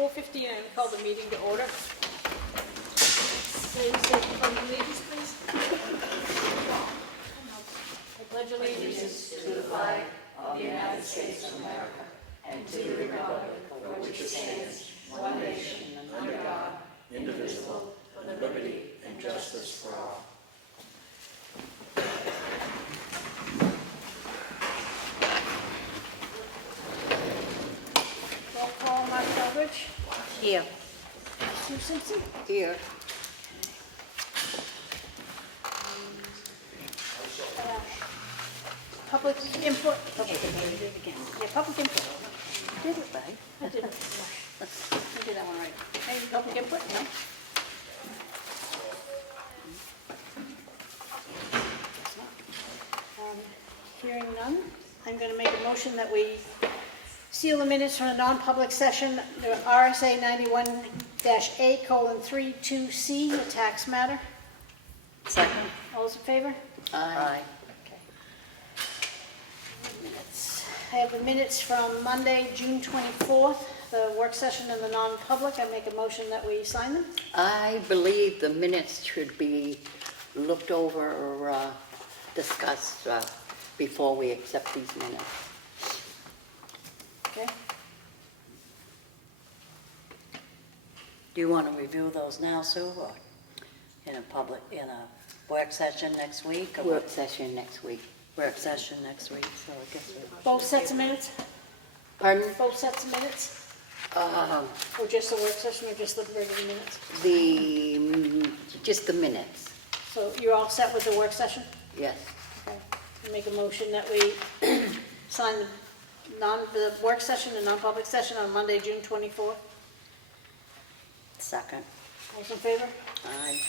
4:59, call the meeting to order. Say pledge allegiance, please. I pledge allegiance to the flag of the United States of America and to the republic for which it stands, one nation, under God, indivisible, with liberty and justice for all. Roll call, Mark Eldridge. Here. Sue Simpson. Here. Public input. Public input. Did it right. I did it. I did that one right. Any public input? No? Hearing none, I'm going to make a motion that we seal the minutes from a non-public session, the RSA 91-A:32C, a tax matter. Second. All those in favor? Aye. Minutes. I have the minutes from Monday, June 24th, the work session and the non-public. I make a motion that we sign them. I believe the minutes should be looked over or discussed before we accept these minutes. Okay. Do you want to review those now, Sue, or in a work session next week? Or Work session next week. Work session next week, so I guess we... Both sets of minutes? Pardon? Both sets of minutes? Or just the work session or just the regular minutes? Just the minutes. So you're all set with the work session? Yes. Okay. I make a motion that we sign the work session and non-public session on Monday, June 24th. Second. All those in favor? Aye.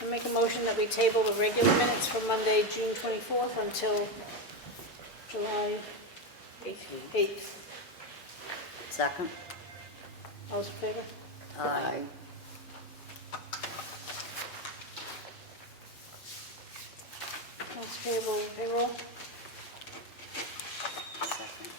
I make a motion that we table the regular minutes for Monday, June 24th until July 8th. Second. All those in favor? Aye. Accounts payable and payroll. Second.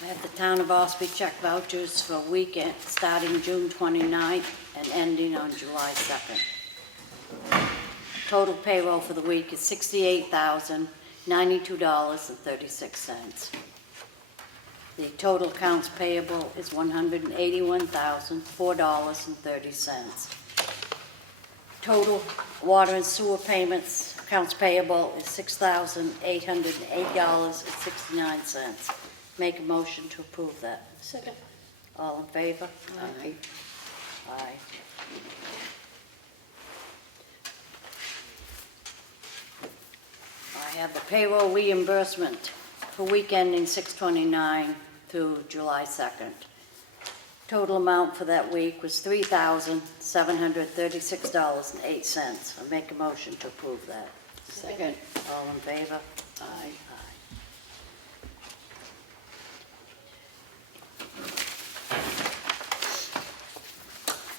I have the Town of Ossipee check vouchers for weekend starting June 29th and ending on July 2nd. Total payroll for the week is $68,092.36. The total accounts payable is $181,004.30. Total water and sewer payments, accounts payable is $6,808.69. Make a motion to approve that. Second. All in favor? Aye. Aye. I have the payroll reimbursement for week ending 6/29 through July 2nd. Total amount for that week was $3,736.08. I make a motion to approve that. Second. All in favor? Aye.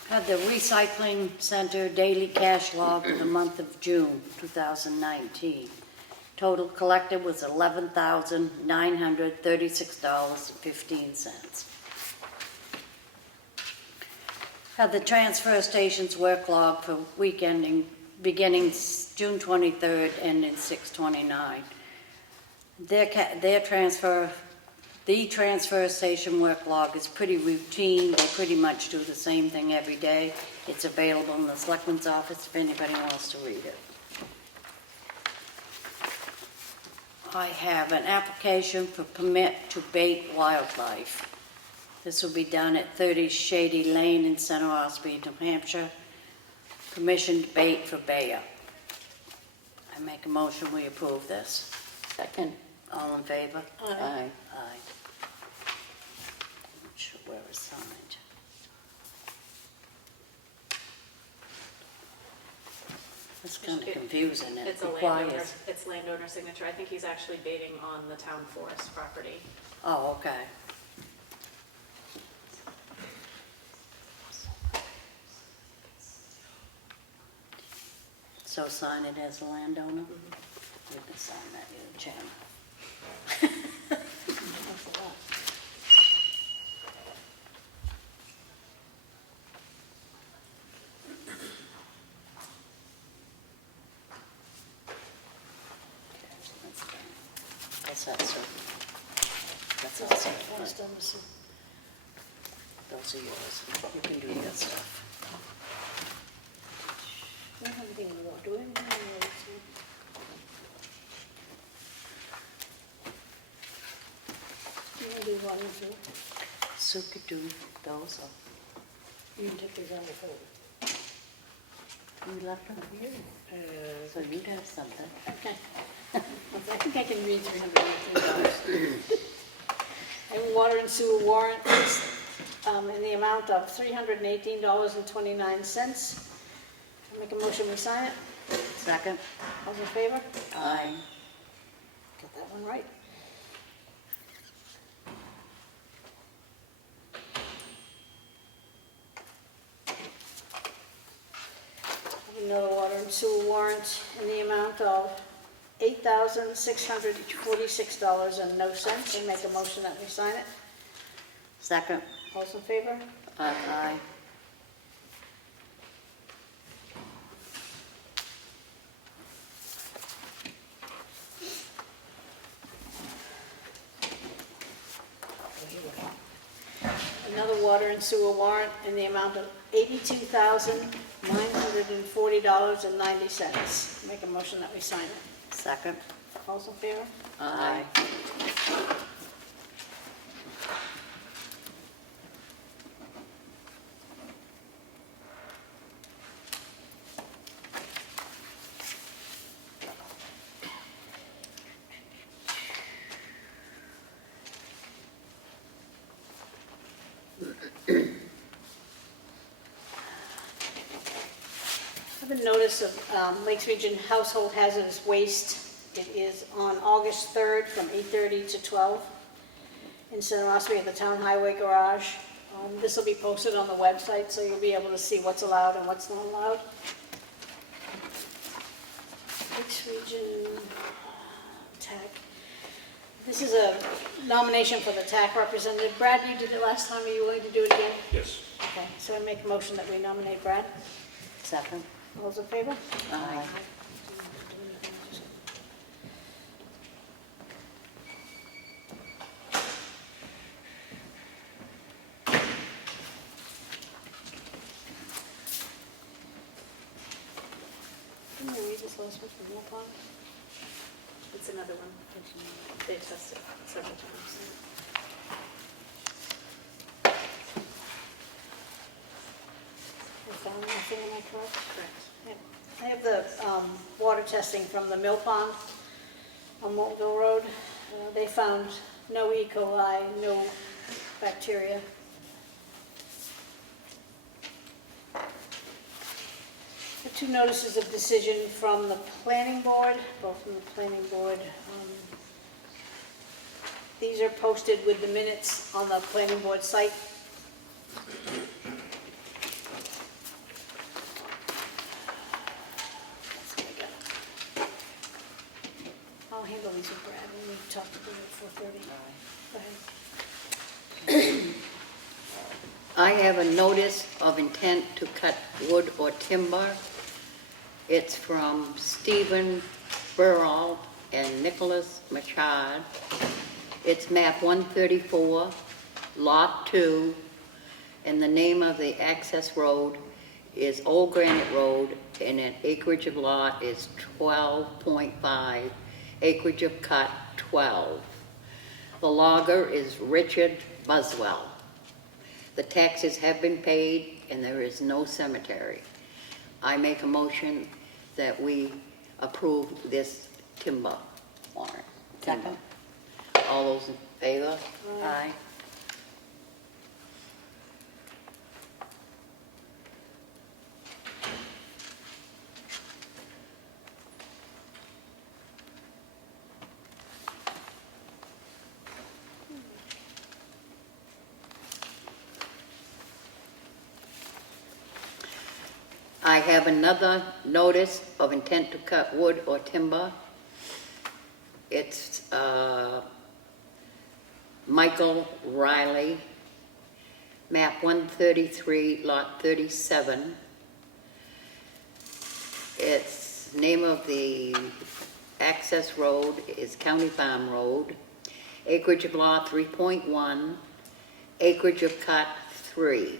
Had the recycling center daily cash log for the month of June 2019. Total collected was $11,936.15. Had the transfer station's work log for week ending beginning June 23rd, ending 6/29. The transfer station work log is pretty routine. They pretty much do the same thing every day. It's available in the Selectmen's office if anybody wants to read it. I have an application for permit to bait wildlife. This will be done at 30 Shady Lane in Center Ossipee, New Hampshire. Permission to bait for bear. I make a motion we approve this. Second. All in favor? Aye. Aye. Not sure where it's signed. It's kind of confusing. It It's a landowner, requires. it's landowner signature. I think he's actually baiting on the town forest property. Oh, okay. So sign it as a landowner? You can sign that, you're the chairman. That's that, sir. That's that, sir. Those are yours. You can do your stuff. Sue could do those, or You can take these out of the folder. you left them here, so you'd have something. Okay. I think I can read $318. And water and sewer warrant is in the amount of $318.29. I make a motion, we sign it. Second? All in favor? Aye. Got that one right. Another water and sewer warrant in the amount of $8,646 and no cents. I make a motion that we sign it. Second? All in favor? Aye. Another water and sewer warrant in the amount of $82,940.90. Make a motion that we sign it. Second? All in favor? Aye. I have a notice of Lakes Region Household Hazardous Waste. It is on August 3rd from 8:30 to 12 in Center Ossipee at the Town Highway Garage. This will be posted on the website, so you'll be able to see what's allowed and what's not allowed. Lakes Region TAC. This is a nomination for the TAC representative. Brad, you did it last time. Are you willing to do it again? Yes. Okay, so I make a motion that we nominate Brad. Second? All those in favor? Aye. Can you read this last one from Wilpon? It's another one. They tested several times. I found nothing, am I correct? Correct. Yeah. I have the water testing from the mill pond on Moltville Road. They found no E. coli, no bacteria. The two notices of decision from the planning board, both from the planning board. These are posted with the minutes on the planning board site. I'll handle these with Brad when we talk to them at 4:30. Go ahead. I have a notice of intent to cut wood or timber. It's from Stephen Burrell and Nicholas Machad. It's map 134, lot 2, and the name of the access road is Old Granite Road, and an acreage of lot is 12.5, acreage of cut 12. The logger is Richard Buswell. The taxes have been paid and there is no cemetery. I make a motion that we approve this timber warrant. Second? All those in favor? Aye. I have another notice of intent to cut wood or timber. It's Michael Riley, map 133, lot 37. Its name of the access road is County Farm Road. Acreage of lot 3.1, acreage of cut 3.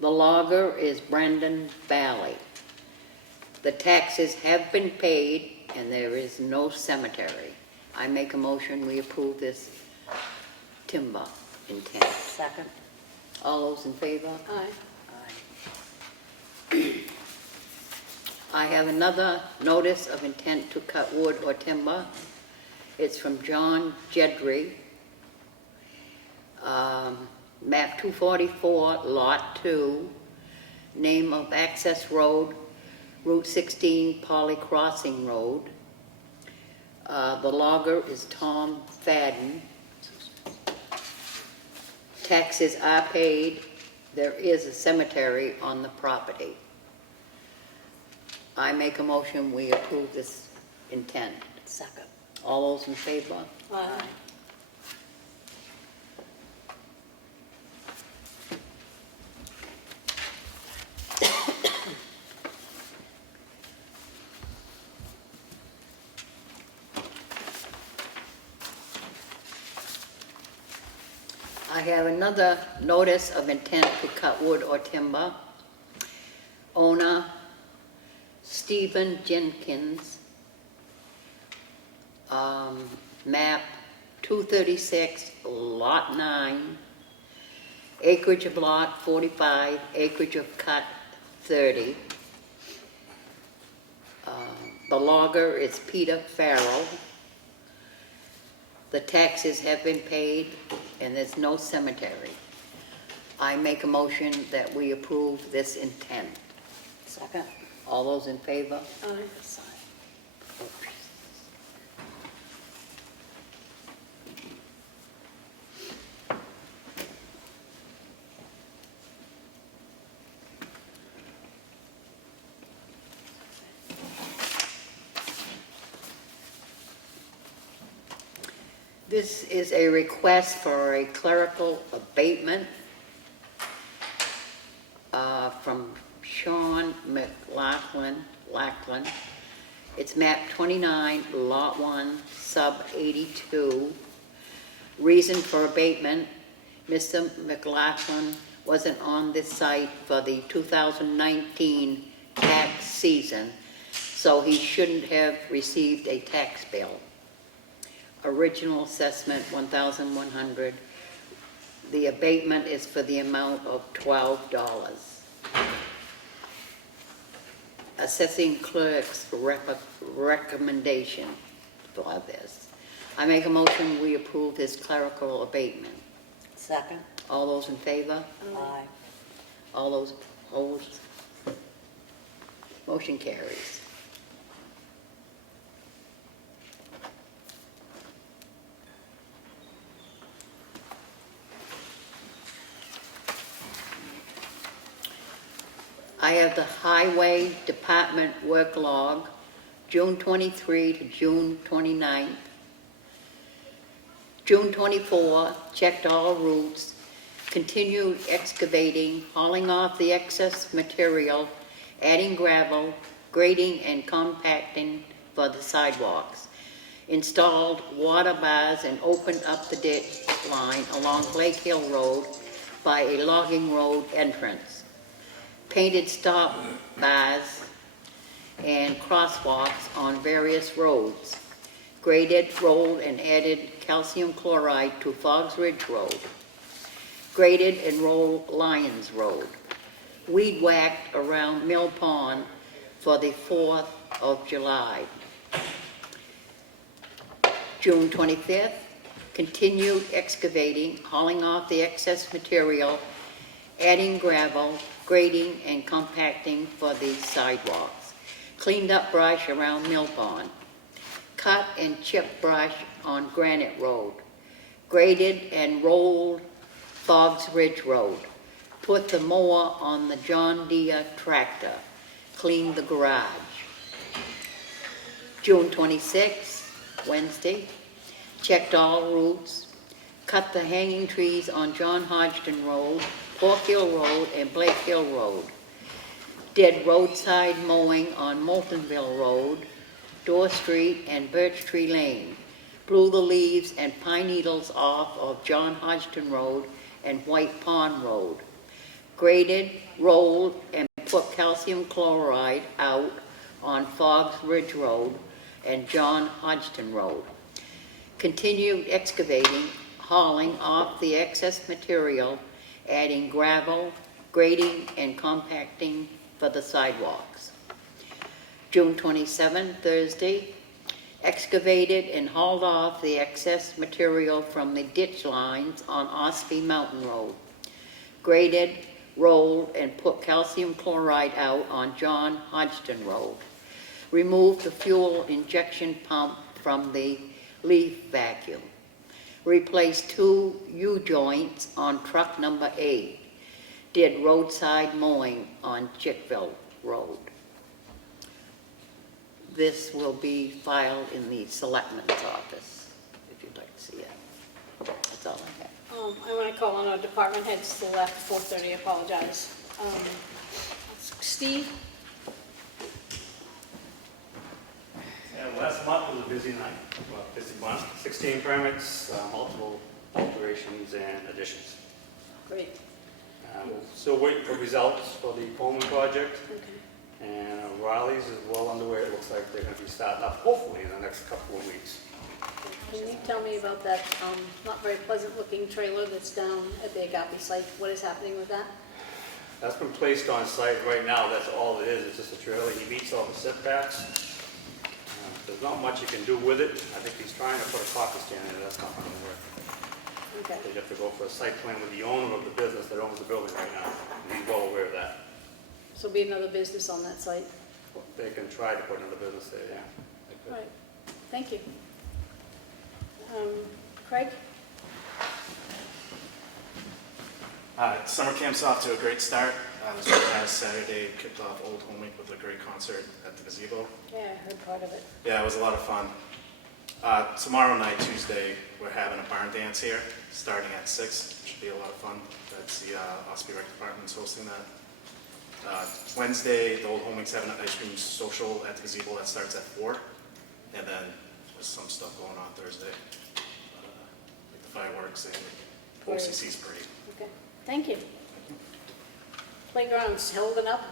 The logger is Brandon Valley. The taxes have been paid and there is no cemetery. I make a motion we approve this timber intent. Second. All those in favor? Aye. I have another notice of intent to cut wood or timber. It's from John Jedry. Map 244, lot 2. Name of access road, Route 16, Polly Crossing Road. The logger is Tom Fadden. Taxes are paid. There is a cemetery on the property. I make a motion we approve this intent. Second. All those in favor? Aye. I have another notice of intent to cut wood or timber. Owner Stephen Jenkins, map 236, lot 9, acreage of lot 45, acreage of cut 30. The logger is Peter Farrell. The taxes have been paid and there's no cemetery. I make a motion that we approve this intent. Second. All those in favor? Aye. This is a request for a clerical abatement from Sean McLaughlin. It's map 29, lot 1, sub 82. Reason for abatement, Mr. McLaughlin wasn't on this site for the 2019 tax season, so he shouldn't have received a tax bill. Original assessment, $1,100. The abatement is for the amount of $12. Assessing clerk's recommendation for this. I make a motion we approve this clerical abatement. Second. All those in favor? Aye. All those opposed? Motion carries. I have the Highway Department work log, June 23 to June 29th. June 24, checked all routes, continued excavating, hauling off the excess material, adding gravel, grading and compacting for the sidewalks. Installed water bars and opened up the ditch line along Lake Hill Road by a logging road entrance. Painted stop bars and crosswalks on various roads. Graded, rolled, and added calcium chloride to Foggs Ridge Road. Graded and rolled Lyons Road. Weed whacked around Mill Pond for the 4th of July. June 25th, continued excavating, hauling off the excess material, adding gravel, grading and compacting for the sidewalks. Cleaned up brush around Mill Pond. Cut and chipped brush on Granite Road. Graded and rolled Foggs Ridge Road. put the mower on the John Deere tractor, clean the garage. June 26, Wednesday, checked all routes, cut the hanging trees on John Hodgson Road, Pork Hill Road, and Blake Hill Road. Did roadside mowing on Moultonville Road, Door Street, and Birch Tree Lane. Blew the leaves and pine needles off of John Hodgson Road and White Pond Road. Graded, rolled, and put calcium chloride out on Fogg's Ridge Road and John Hodgson Road. Continued excavating, hauling off the excess material, adding gravel, grading, and compacting for the sidewalks. June 27, Thursday, excavated and hauled off the excess material from the ditch lines on Ossipee Mountain Road. Graded, rolled, and put calcium chloride out on John Hodgson Road. Removed the fuel injection pump from the leaf vacuum. Replaced 2 U-joints on truck number 8. Did roadside mowing on Chickville Road. This will be filed in the Selectmen's office, if you'd like to see it. That's all I have. I want to call on our department heads till after 4:30, I apologize. Steve? Yeah, last month was a busy night, well, busy month, 16 permits, multiple alterations and additions. Great. We'll still waiting for results for the Comeau project, Okay. and Riley's is well underway. It looks like they're going to be starting up hopefully in the next couple of weeks. Can you tell me about that not very pleasant looking trailer that's down at the Agape site? What is happening with that? That's been placed on site right now. That's all it is. It's just a trailer. He meets all the setbacks. There's not much you can do with it. I think he's trying to put a coffee stand in it. That's not going to work. Okay. They have to go for a site plan with the owner of the business that owns the building right now. And he's well aware of that. So be another business on that site? They can try to put another business there, yeah. They could. All right. Thank you. Craig? Summer camp's off to a great start. This past Saturday kicked off Old Home Week with a great concert at the gazebo. Yeah, I heard part of it. Yeah, it was a lot of fun. Tomorrow night, Tuesday, we're having a barn dance here, starting at 6. Should be a lot of fun. That's the Ossipee Rec Department's hosting that. Wednesday, the Old Home Week's having an ice cream social at the gazebo that starts at 4. And then there's some stuff going on Thursday, like the fireworks and OCC's parade. Okay. Thank you. Playground's holding up?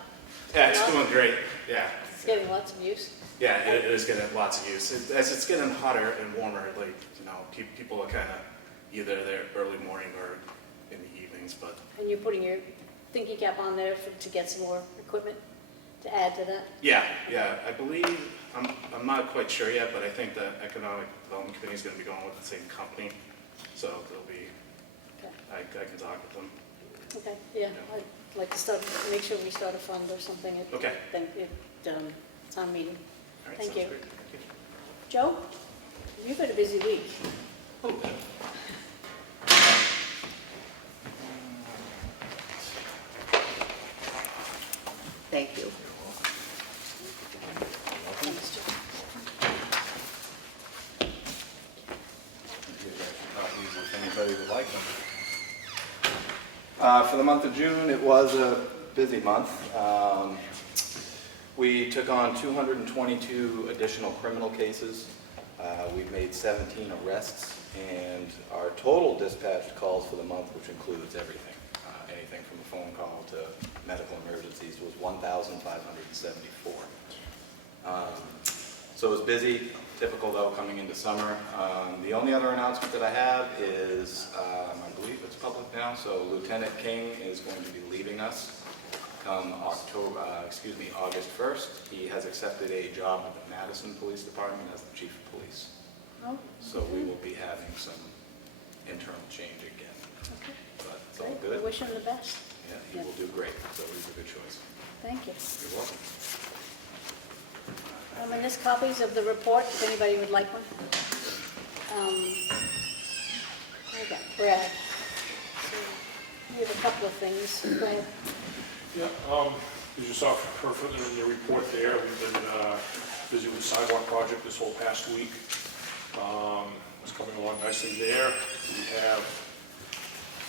Yeah, it's doing great. Yeah. It's getting lots of use. Yeah, it is getting lots of use. As it's getting hotter and warmer, like, you know, people are kind of either there early morning or in the evenings, but And you're putting your thinking cap on there to get some more equipment to add to that? yeah, I believe, I'm not quite sure yet, but I think the Economic Development Committee is going to be going with the same company, so there'll be, Okay. I can talk with them. Okay, yeah, I'd like to make sure we start a fund or something at Okay. town meeting. All right, Thank sounds you. great. Thank you. Joe, you've had a busy week. Thank you. Thanks, Joe. If anybody would like them. For the month of June, it was a busy month. We took on 222 additional criminal cases. We've made 17 arrests, and our total dispatched calls for the month, which includes everything, anything from a phone call to medical emergencies, was 1,574. So it was busy, typical though coming into summer. The only other announcement that I have is, I believe it's public now, so Lieutenant King is going to be leaving us come August 1st. He has accepted a job with the Madison Police Department as the Chief of Police. Oh, So we will be having some internal change again, okay. but it's all Great. good. I wish him the best. Yeah, he will do great, so he's a good choice. Thank you. You're welcome. And there's copies of the report, if anybody would like one. Okay, Brad. So, We have a couple of things. Go ahead. Yeah, as you saw from the report there, we've been busy with the sidewalk project this whole past week. It's coming along nicely there. We have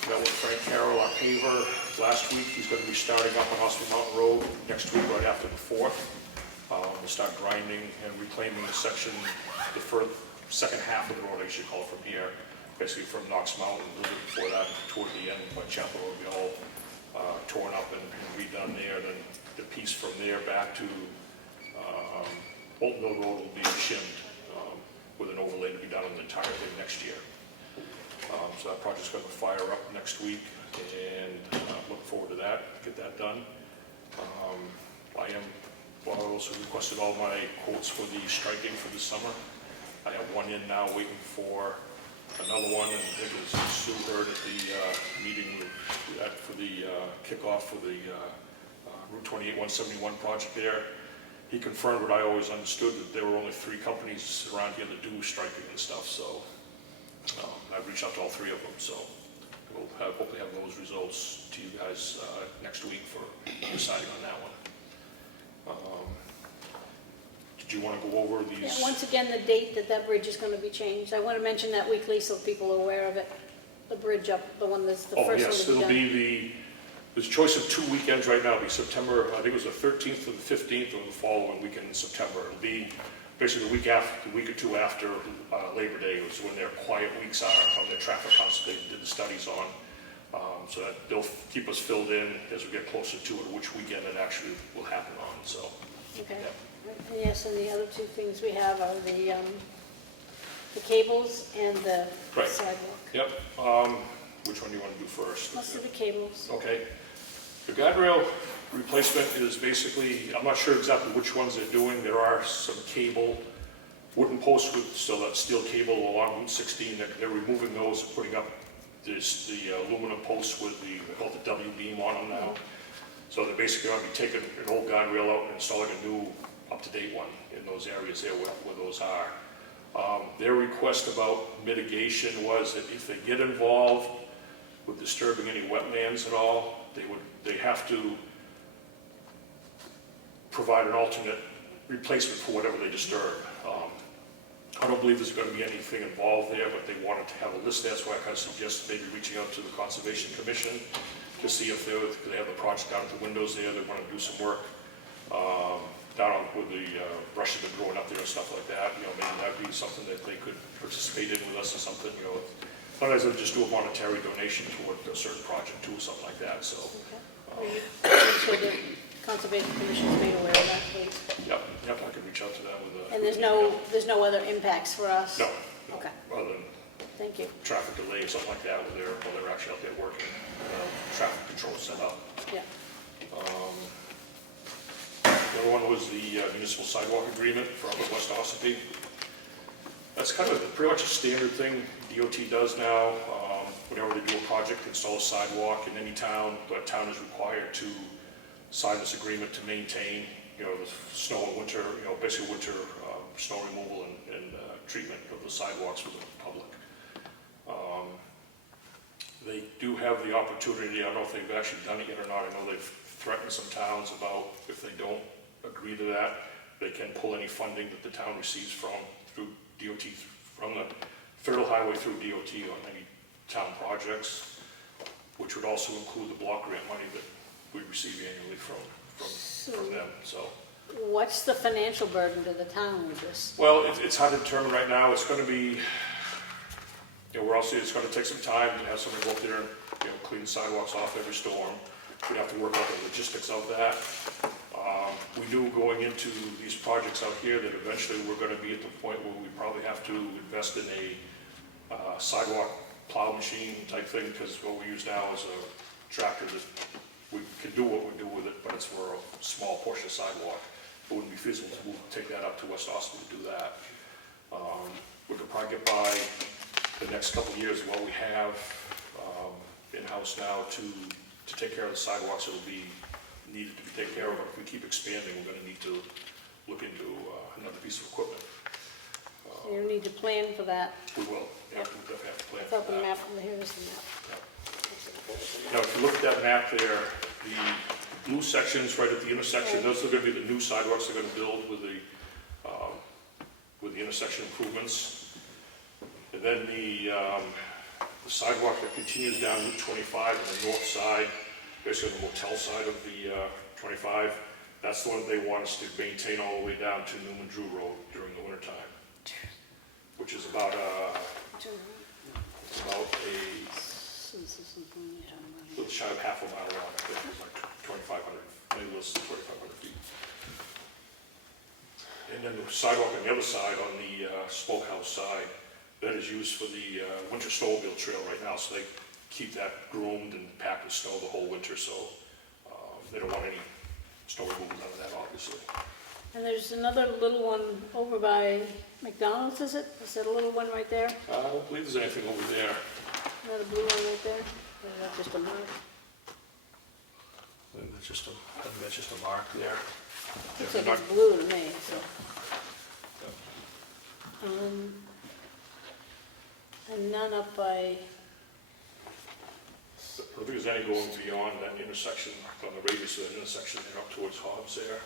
met with Frank Carroll, our paver, last week. He's going to be starting up on Ossipee Mountain Road next week, right after the 4th. We'll start grinding and reclaiming the section, the second half of the road, I should call it, from here, basically from Knox Mountain, a little bit before that, toward the end, by Chapel Road, will be all torn up and redone there. Then the piece from there back to Bolton Mill Road will be shimmed with an overlay to be done on the entire thing next year. So that project's going to fire up next week, and look forward to that, get that done. I also requested all my quotes for the striking for the summer. I have one in now waiting for another one, and I think it was Sue heard at the meeting for the kickoff for the Route 28 171 project there. He confirmed what I always understood, that there were only 3 companies around here that do striking and stuff, so I've reached out to all 3 of them, so we'll hopefully have those results to you guys next week for deciding on that one. Did you want to go over these? Yeah, once again, the date that bridge is going to be changed. I want to mention that weekly so people are aware of it. The bridge up, the one that's the first one to be done. Oh, yes, it'll be there's a choice of 2 weekends right now. It'll be September, I think it was the 13th or the 15th, or the following weekend in September. It'll be basically the week or two after Labor Day, was when their quiet weeks are on their traffic counts they did the studies on. So that they'll keep us filled in as we get closer to it, which weekend it actually will happen on, so. Okay. Yeah. Yes, and the other 2 things we have are the cables and the Right. sidewalk. Yep. Which one do you want to do first? Let's do the cables. Okay. The guardrail replacement is basically, I'm not sure exactly which ones they're doing. There are some wooden posts with still that steel cable along Route 16. They're removing those and putting up the aluminum posts with they call it the W-beam on them now. So they're basically going to be taking an old guardrail out and installing a new up-to-date one in those areas there where those are. Their request about mitigation was that if they get involved with disturbing any wetlands at all, they have to provide an alternate replacement for whatever they disturb. I don't believe there's going to be anything involved there, but they wanted to have a list. That's why I kind of suggested maybe reaching out to the Conservation Commission to see if they have a project down at the windows there. They want to do some work down with the brush that been growing up there and stuff like that. Maybe that'd be something that they could participate in with us or something. Sometimes they'll just do a monetary donation toward a certain project too, or something like that. So. Okay. Make sure the Conservation Commission is made aware of that, please. Yep. I can reach out to them with a. And there's no other impacts for us? No. Okay. Other than Thank you. traffic delay or something like that, while they're actually out there working, traffic control set up. Yeah. The other one was the municipal sidewalk agreement for up at West Ossipee. That's kind of pretty much a standard thing DOT does now. Whenever they do a project, install a sidewalk in any town, the town is required to sign this agreement to maintain, the snow and winter, basically winter snow removal and treatment of the sidewalks for the public. They do have the opportunity, I don't know if they've actually done it yet or not, I know they've threatened some towns about if they don't agree to that, they can pull any funding that the town receives through DOT, from the federal highway through DOT on any town projects, which would also include the block grant money that we receive annually from them, so. What's the financial burden to the town with this? Well, it's hard to determine right now. It's going to be, it's going to take some time to have somebody go up there and, clean the sidewalks off every storm. We'd have to work out the logistics of that. We knew going into these projects out here that eventually we're going to be at the point where we probably have to invest in a sidewalk plow machine type thing, because what we use now is a tractor that we can do what we do with it, but it's for a small portion of sidewalk. It wouldn't be feasible to take that up to West Ossipee to do that. We could probably get by the next couple of years of what we have in-house now to take care of the sidewalks that will be needed to be taken care of. But if we keep expanding, we're going to need to look into another piece of equipment. You need to plan for that. We will. Yeah, we'll definitely have to plan I for thought the that. map, here's the map. Yeah. Now, if you look at that map there, the blue sections right at the intersection, those are gonna be the new sidewalks they're gonna build with the intersection improvements. And then the sidewalk that continues down Route 25 on the north side, basically the motel side of the 25, that's the one they want us to maintain all the way down to Newman Drew Road during the wintertime, which is about a little shy of half a mile long, I think, it's like 2,500, maybe less than 2,500 feet. And then the sidewalk on the other side, on the smokehouse side, that is used for the winter snowmobile trail right now, so they keep that groomed and packed with snow the whole winter, so they don't want any snow removal out of that, obviously. And there's another little one over by McDonald's, is it? Is that a little one right there? I don't believe there's anything over there. Another blue one right there? Or is that just a mark? I think that's just a mark there. Looks like it's blue to me, so. And none up by, I don't think there's any going beyond that intersection, on the radius of that intersection, and up towards Hobbs there.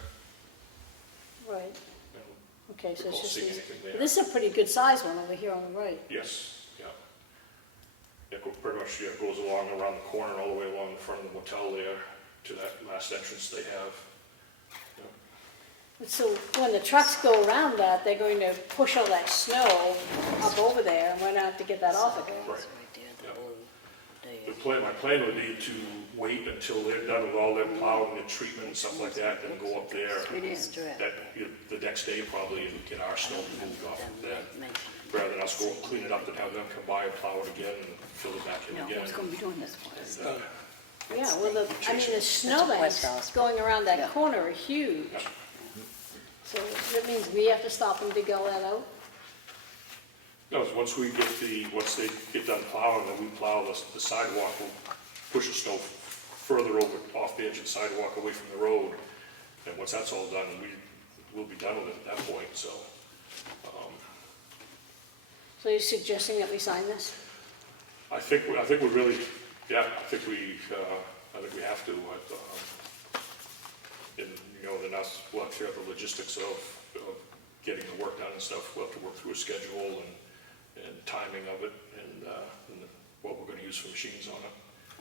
right, I don't okay, so recall it's just seeing these. anything there. This is a pretty good size one over here on the right. Yes, yeah. Pretty much, yeah, goes along around the corner, all the way along the front of the motel there, to that last entrance they have. So when the trucks go around that, they're going to push all that snow up over there, and we're gonna have to get that off again. Right. My plan would be to wait until they're done with all their plowing and treatment and stuff like that, then go up there the next day probably and get our snow moved off of that. Rather than us go clean it up and have them come by and plow it again and fill it back in again. Who's gonna be doing this for us? Yeah, well, the snowbanks going around that corner are huge. Yeah. So that means we have to stop and dig all that out? No, so once they get done plowing, then we plow the sidewalk, we'll push the snow further over, off the edge of the sidewalk, away from the road. And once that's all done, we'll be done with it at that point, so. So you're suggesting that we sign this? I think we really, yeah, I think we have to. And, then we'll have to figure out the logistics of getting the work done and stuff. We'll have to work through a schedule and timing of it and what we're gonna use for machines on it.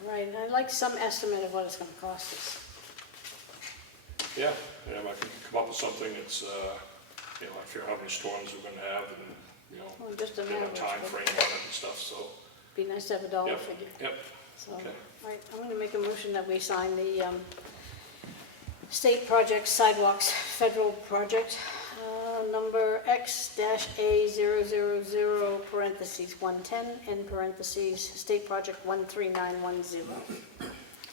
Right, and I'd like some estimate of what it's gonna cost us. Yeah, and if I can come up with something that's, I figure how many storms we're gonna have and, Well, just an get a average, time but frame on it and stuff, so. be nice to have a dollar Yep. figure. Yep, So, okay. all right, I'm gonna make a motion that we sign the state project sidewalks federal project, number X-A000, parentheses 110, in parentheses, state project 13910.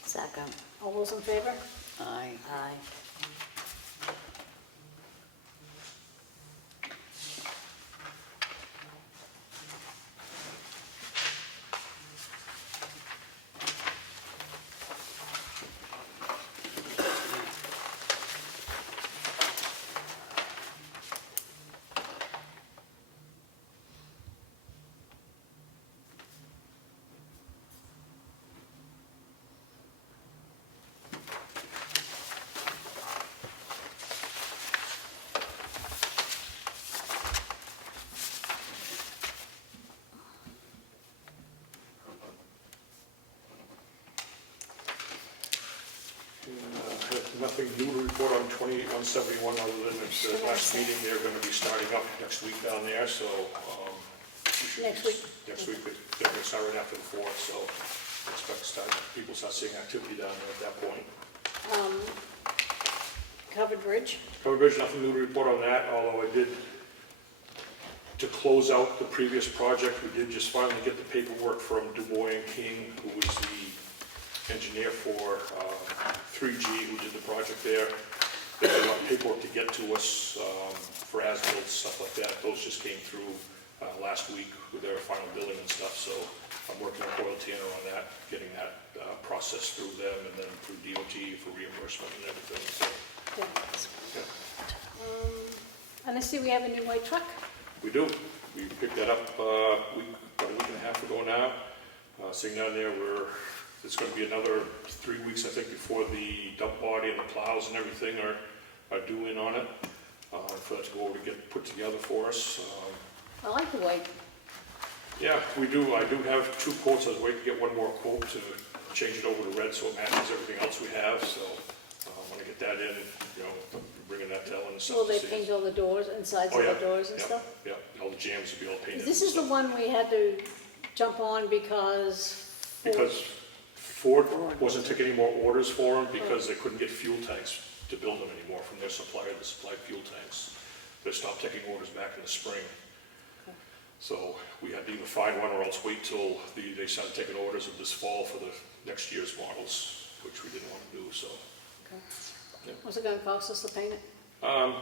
Second. All those in favor? Aye. Aye. Nothing new to report on 2171 other than at the last meeting, they're gonna be starting up next week down there, so. Next week? Next week, they're gonna start right after the 4th, so expect people start seeing activity down there at that point. Covered bridge? Covered Bridge, nothing new to report on that, although to close out the previous project, we did just finally get the paperwork from Du Bois and King, who was the engineer for 3G, who did the project there. They had a lot of paperwork to get to us for as-built, stuff like that. Those just came through last week with their final billing and stuff, so I'm working with Oil Tanner on that, getting that process through them and then through DOT for reimbursement and everything, so. Yeah. Yeah. And I see we have a new white truck. We do. We picked that up about a week and a half ago now. Sitting down there, we're It's gonna be another 3 weeks, I think, before the dump body and the plows and everything are due in on it, for that to go over to get put together for us. I like the white. Yeah, we do, I do have 2 quotes, I was waiting to get one more quote to change it over to red so it matches everything else we have, so, when I get that in, you know, bringing that to Ellen and stuff. Will to they see. paint all the doors, insides Oh, of yeah, the doors and yeah, stuff? Yeah, all the jams will be all painted. This and is the stuff. one we had to jump on because. Because Ford wasn't taking any more orders for them because they couldn't get fuel tanks to build them anymore from their supplier that supplied fuel tanks. They stopped taking orders back in the spring. So we had to either find one or else wait till they started taking orders of this fall for the next year's models, which we didn't want to do, so. What's it gonna cost us to paint it? I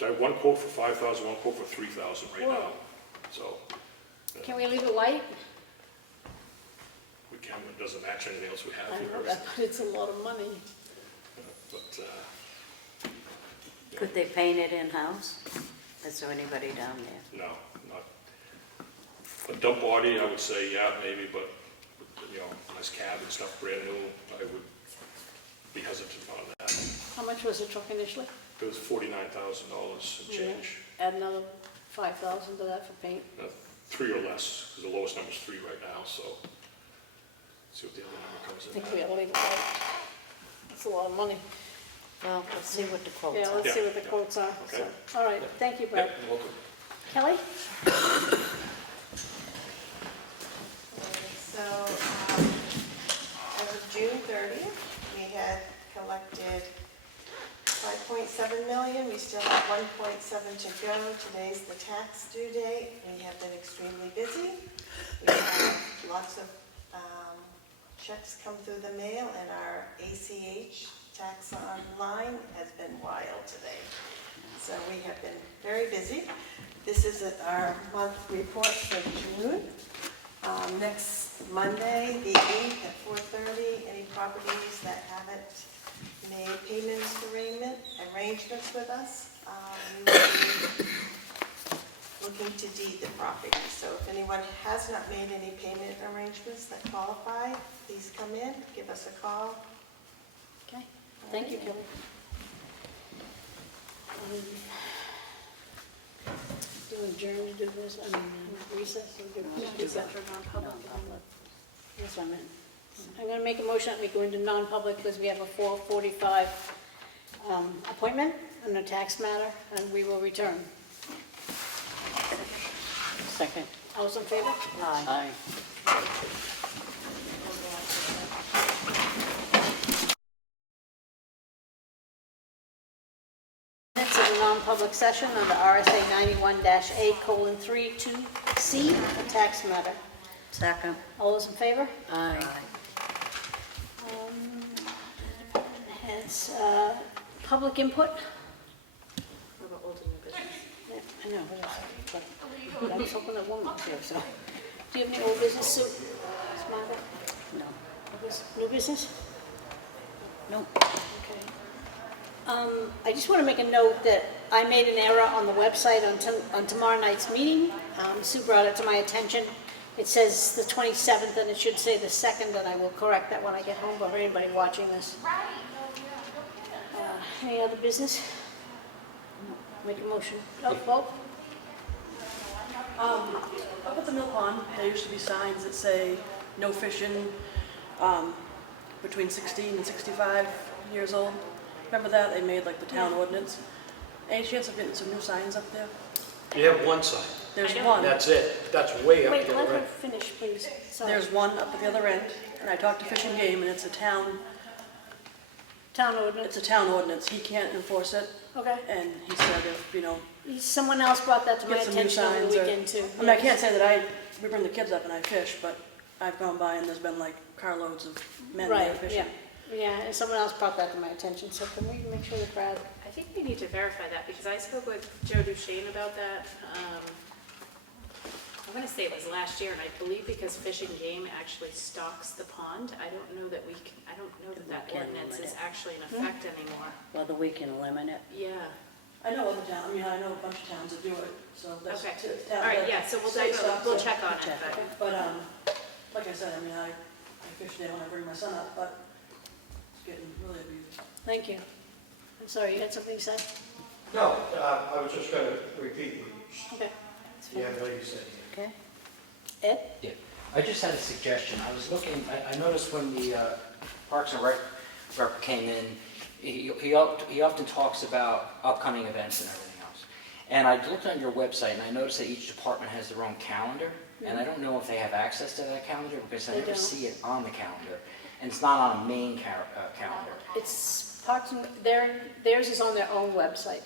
have one quote for 5,000, one quote for 3,000 right Whoa. now, so. Can we leave it white? We can, it doesn't match anything else we have I here. know that, but it's a lot of money. But, Could they paint it in-house? Is there anybody down there? no, not, a dump body, I would say, yeah, maybe, but, you know, nice cab and stuff, brand new, I would be hesitant on that. How much was the truck initially? It was $49,000 and change. Add another 5,000 to that for paint. 3 or less, because the lowest number is 3 right now, so. See what the other number comes I in think at. we ought to leave it white. That's a lot of money. Well, let's see what the quotes Yeah, are. let's see what the Yeah. quotes are. Okay. So, all right, thank you, Brad. Yep, you're welcome. Kelly? So, as of June 30th, we had collected 5.7 million. We still have 1.7 to go. Today's the tax due date. We have been extremely busy. We have lots of checks come through the mail, and our ACH tax online has been wild today. So we have been very busy. This is our month report for June. Next Monday, the 8th at 4:30, any properties that haven't made payments arrangements with us, we will be looking to deed the property. So if anyone has not made any payment arrangements that qualify, please come in, give us a call. Okay, thank you, Kelly. Do we adjourn to do this, recess, or do recess for non-public? That's what I meant. I'm gonna make a motion that we go into non-public because we have a 4:45 appointment on a tax matter, and we will return. Second. All those in favor? Aye. Minutes of the non-public session under RSA 91-A:32C, a tax matter. Second. All those in favor? Aye. Has public input? Yeah, I know, but I was hoping that one was here, so. Do you have any old business, Sue? Samantha? No. New business? Nope. Okay. I just want to make a note that I made an error on the website on tomorrow night's meeting. Sue brought it to my attention. It says the 27th, and it should say the 2nd, and I will correct that when I get home, but for anybody watching this. Any other business? Make a motion. Oh, Bob? Up at the mill pond, there used to be signs that say no fishing between 16 and 65 years old. Remember that? They made like the town ordinance. Any chance of getting some new signs up there? You have one sign, There's one. that's it, that's way up Wait, there, let her right? finish, please. Sorry. There's one up at the other end, and I talked to Fish and Game, and it's a town Town ordinance. He can't enforce it, Okay. and he said if, Someone else brought that to my get some new attention over signs the or... weekend too. I mean, I can't say that we bring the kids up and I fish, but I've gone by and there's been like carloads of men there Right, fishing. yeah, and someone else brought that to my attention, so can we make sure that Brad, I think we need to verify that, because I spoke with Joe Duchesne about that. I want to say it was last year, and I believe because Fish and Game actually stocks the pond, I don't know that that can ordinance limit is it. actually in effect anymore. Whether we can limit it. Yeah. I know other towns, I know a bunch of towns that do it, so that's... Okay. town- All right, yeah, so we'll state check stocks it. on it, but. But, like I said, I fish day when I bring my son up, but it's getting really abused. Thank you. I'm sorry, you had something to say? No, I was just gonna repeat Okay. what the young lady said. Okay. Ed? Yeah, I just had a suggestion. I was looking, I noticed when the Parks and Rec rep came in, he often talks about upcoming events and everything else. And I looked on your website and I noticed that each department has their own calendar. And I don't know if they have access to that calendar because I They never don't. see it on the calendar. And it's not on a main calendar. It's Parks and, theirs is on their own website.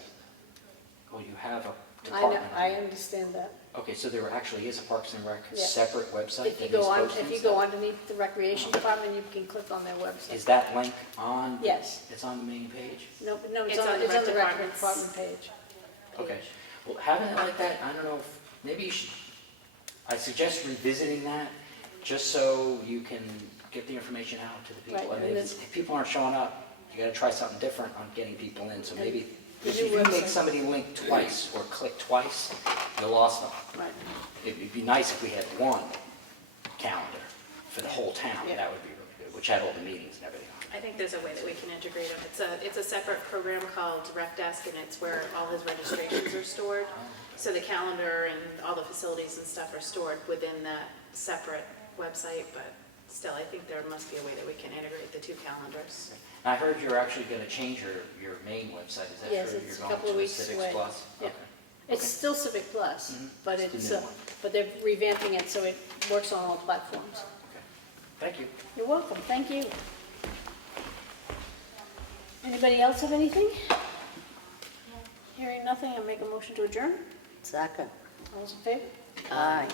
Well, you have a I know, department. I understand that. Okay, so there actually is a Parks and Rec Yeah. separate website If you that go he's on, posting if you stuff? go underneath the recreation department, you can click on their website. Is that link on? Yes. It's on the main page? No, it's It's on on the it's on the rec rec department's- department page. Okay, well, having it like that, I don't know, maybe you should, I suggest revisiting that, just so you can get the information out to the people. Right, I mean, and if people aren't showing up, you gotta try something different on getting people in, so maybe, the if new you make website. somebody link twice or click twice, you lost them. Right. It'd be nice if we had one calendar for the whole town, Yeah. that would be really good, which had all the meetings and everything on it. I think there's a way that we can integrate them. It's a separate program called Rec Desk, and it's where all his registrations are stored. So the calendar and all the facilities and stuff are stored within that separate website, but still, I think there must be a way that we can integrate the two calendars. And I heard you're actually gonna change your main website, is that true? Yes, it's a You're couple of going weeks to a away. Civics Plus? Yeah. Okay. It's Okay. still Civic Plus, Mhm. but It's the it's, new one. but they're revamping it so it works on all platforms. Okay. Thank you. You're welcome, thank you. Anybody else have anything? Hearing nothing, I make a motion to adjourn. Second. All those in favor? Aye.